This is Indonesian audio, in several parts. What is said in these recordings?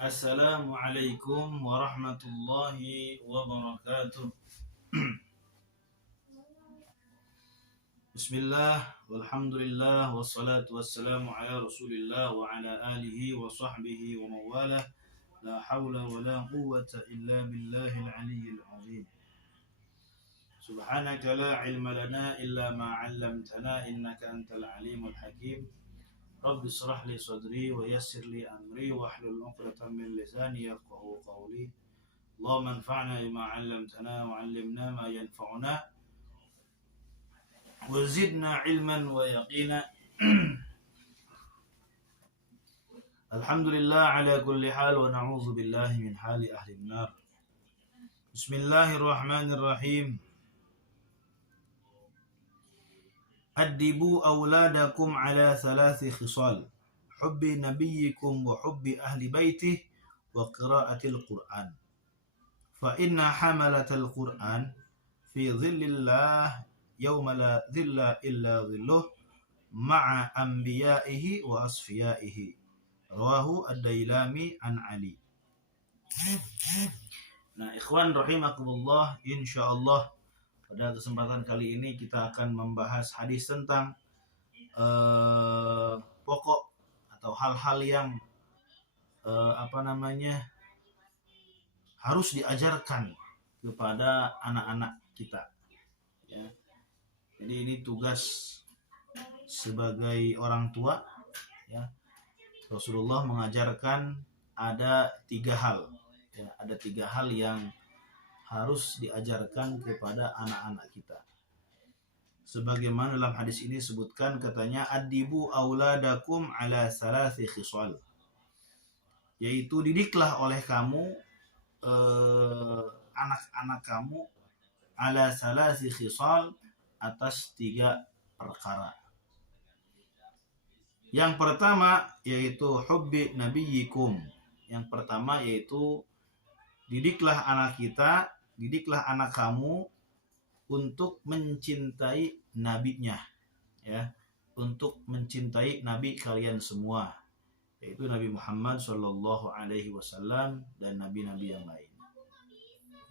Assalamualaikum warahmatullahi wabarakatuh. Bismillah, walhamdulillah, wassalatu wassalamu ala rasulillah wa ala alihi wa sahbihi wa mawalah. La hawla wa la quwwata illa billahil aliyyil azim. Subhanaka la ilma lana illa ma 'allamtana innaka antal alimul hakim. Rabbi shrah li sadri wa yassir li amri wa hlul 'uqdatam min lisani yafqahu qawli. Allahumma anfa'na bima 'allamtana wa 'allimna ma yanfa'una wa zidna 'ilman wa yaqina. Alhamdulillah ala kulli hal wa na'udzu billahi min hali ahli an-nar. Bismillahirrahmanirrahim. Addibu awladakum ala thalathi khisal, hubbi nabiyyikum wa hubbi ahli baitih wa qiraatil Qur'an. Fa inna hamalatal Qur'an fi dhillillah yawma la dhilla illa dhilluh ma'a anbiya'ihi wa asfiyaihi. Rawahu ad-Dailami an Ali. Nah, ikhwan rahimakumullah, insyaallah pada kesempatan kali ini kita akan membahas hadis tentang pokok atau hal-hal yang harus diajarkan kepada anak-anak kita. Ya. Jadi ini tugas sebagai orang tua. Ya. Rasulullah mengajarkan ada 3 hal. Ya, ada 3 hal yang harus diajarkan kepada anak-anak kita. Sebagaimana dalam hadis ini sebutkan, katanya addibu auladakum ala thalathi khisal, yaitu didiklah oleh kamu anak-anak kamu ala thalathi khisal, atas 3 perkara. Yang pertama yaitu hubbi nabiyyikum. Yang pertama yaitu didiklah anak kamu untuk mencintai nabinya, ya, untuk mencintai nabi kalian semua, yaitu Nabi Muhammad sallallahu alaihi wasallam dan nabi-nabi yang lain.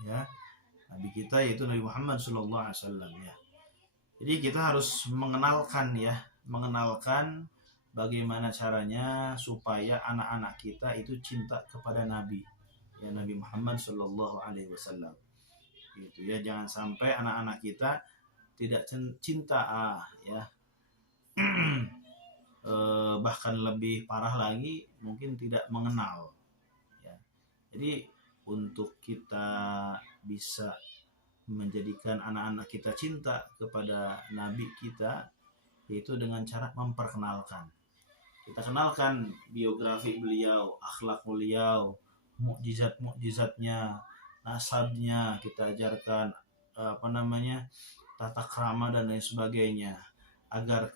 Ya, nabi kita yaitu Nabi Muhammad sallallahu alaihi wasallam, ya. Jadi kita harus mengenalkan bagaimana caranya supaya anak-anak kita itu cinta kepada nabi, ya, Nabi Muhammad sallallahu alaihi wasallam. Gitu ya, jangan sampai anak-anak kita tidak cinta, ya. Bahkan lebih parah lagi, mungkin tidak mengenal, ya. Jadi untuk kita bisa menjadikan anak-anak kita cinta kepada nabi kita, yaitu dengan cara memperkenalkan. Kita kenalkan biografi beliau, akhlak beliau, mukjizat-mukjizatnya, nasabnya, kita ajarkan tata krama dan lain sebagainya, agar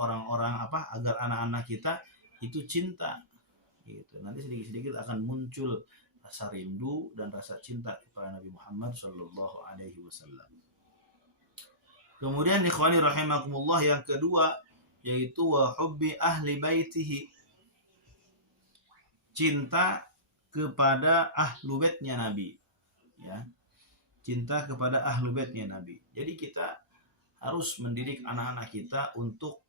orang-orang agar anak-anak kita itu cinta, gitu. Nanti sedikit-sedikit akan muncul rasa rindu dan rasa cinta kepada Nabi Muhammad sallallahu alaihi wasallam. Kemudian ikhwani rahimakumullah, yang kedua yaitu wa hubbi ahli baitihi, cinta kepada ahlu baitnya Nabi, ya. Cinta kepada ahlu baitnya Nabi. Jadi kita harus mendidik anak-anak kita untuk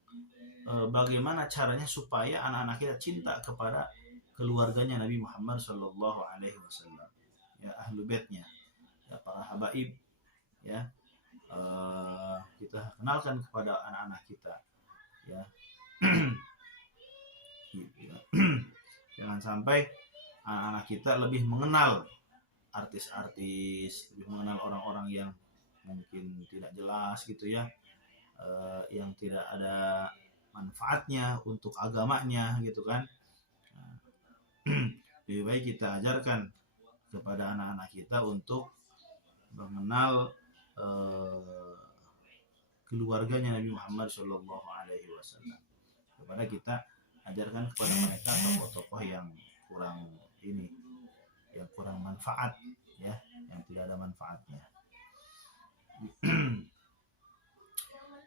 bagaimana caranya supaya anak-anak kita cinta kepada keluarganya Nabi Muhammad sallallahu alaihi wasallam, ya, ahlu baitnya, ya, para habaib, ya. Kita kenalkan kepada anak-anak kita, ya. Gitu, ya. Jangan sampai anak-anak kita lebih mengenal artis-artis, lebih mengenal orang-orang yang mungkin tidak jelas, gitu ya, yang tidak ada manfaatnya untuk agamanya, gitu kan. Lebih baik kita ajarkan kepada anak-anak kita untuk mengenal keluarganya Nabi Muhammad sallallahu alaihi wasallam. Kepada kita ajarkan kepada mereka tokoh-tokoh yang kurang manfaat, ya, yang tidak ada manfaatnya.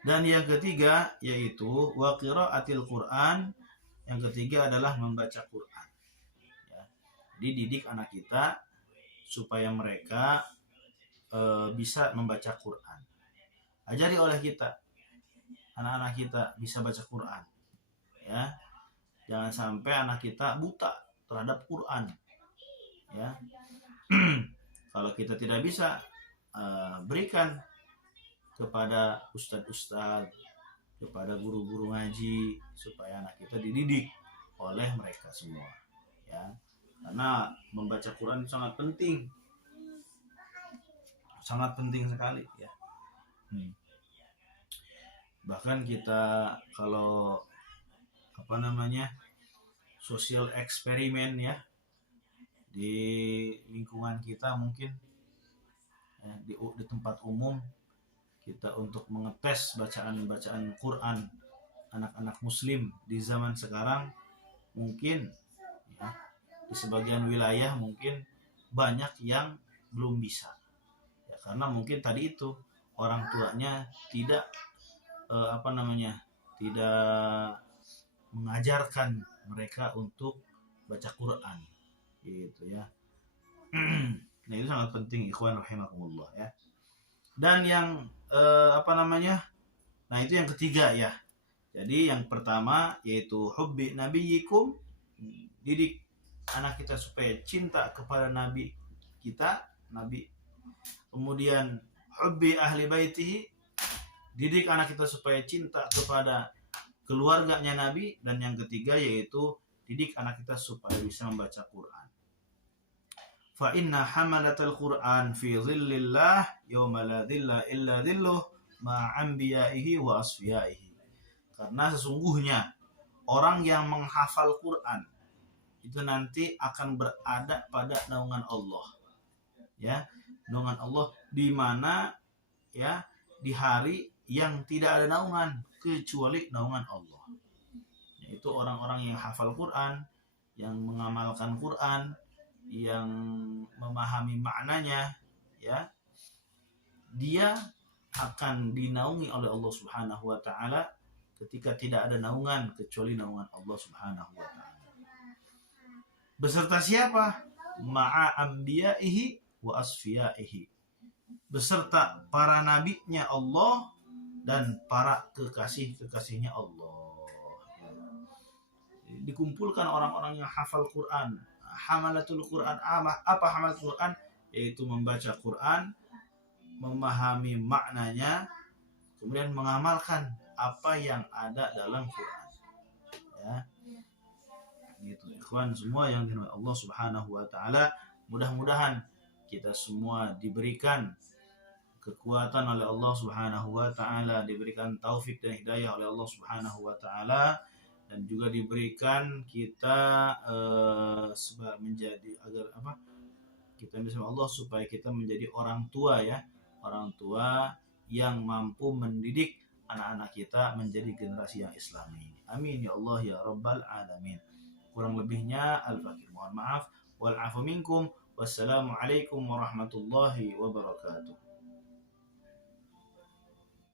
Dan yang ketiga yaitu wa qiraatil Quran. Yang ketiga adalah membaca Quran. Ya, Jadi didik anak kita supaya mereka bisa membaca Quran. Ajari oleh kita, anak-anak kita bisa baca Quran, ya. Jangan sampai anak kita buta terhadap Quran, ya. Kalau kita tidak bisa, berikan kepada ustadz-ustadz, kepada guru-guru ngaji, supaya anak kita dididik oleh mereka semua, ya. Karena membaca Quran sangat penting sekali, ya. Bahkan kita kalau sosial eksperimen, ya, di lingkungan kita mungkin, ya, di tempat umum kita untuk mengetes bacaan Quran anak-anak muslim di zaman sekarang, mungkin, ya, di sebagian wilayah mungkin banyak yang belum bisa, ya, karena mungkin tadi itu orang tuanya tidak tidak mengajarkan mereka untuk baca Quran, gitu, ya. Nah, itu sangat penting, ikhwan rahimakumullah, ya. Dan yang nah itu yang ketiga, ya. Jadi yang pertama yaitu hubbi nabiyikum, didik anak kita supaya cinta kepada nabi kita, nabi. Kemudian hubbi ahli baitihi, didik anak kita supaya cinta kepada keluarganya nabi. Dan yang ketiga yaitu didik anak kita supaya bisa membaca Quran. Fa inna hamalatal Quran fi dhillillah yawma la dhilla illa dhilluh ma'anbiyaihi wa asfiyaihi. Karena sesungguhnya orang yang menghafal Quran itu nanti akan berada pada naungan Allah, ya, naungan Allah, di mana, ya, di hari yang tidak ada naungan kecuali naungan Allah, yaitu orang-orang yang hafal Quran, yang mengamalkan Quran, yang memahami maknanya, ya, dia akan dinaungi oleh Allah Subhanahu wa taala ketika tidak ada naungan kecuali naungan Allah Subhanahu wa taala. Beserta siapa? Ma'a anbiyaihi wa asfiyaihi. Beserta para nabinya Allah dan para kekasih-kekasihnya Allah. Dikumpulkan orang-orang yang hafal Quran. Hamalatul Quran. Apa hamalatul Quran? Yaitu membaca Quran, memahami maknanya, kemudian mengamalkan apa yang ada dalam Quran, ya. Gitu, ikhwan semua yang dirahmati Allah Subhanahu wa taala. Mudah-mudahan kita semua diberikan kekuatan oleh Allah Subhanahu wa taala, diberikan taufik dan hidayah oleh Allah Subhanahu wa taala, dan juga diberikan kita kita bisa Allah supaya kita menjadi orang tua, ya, orang tua yang mampu mendidik anak-anak kita menjadi generasi yang islami. Amin ya Allah ya rabbal alamin. Kurang lebihnya al-fakir mohon maaf. Wal afu minkum. Wassalamualaikum warahmatullahi wabarakatuh.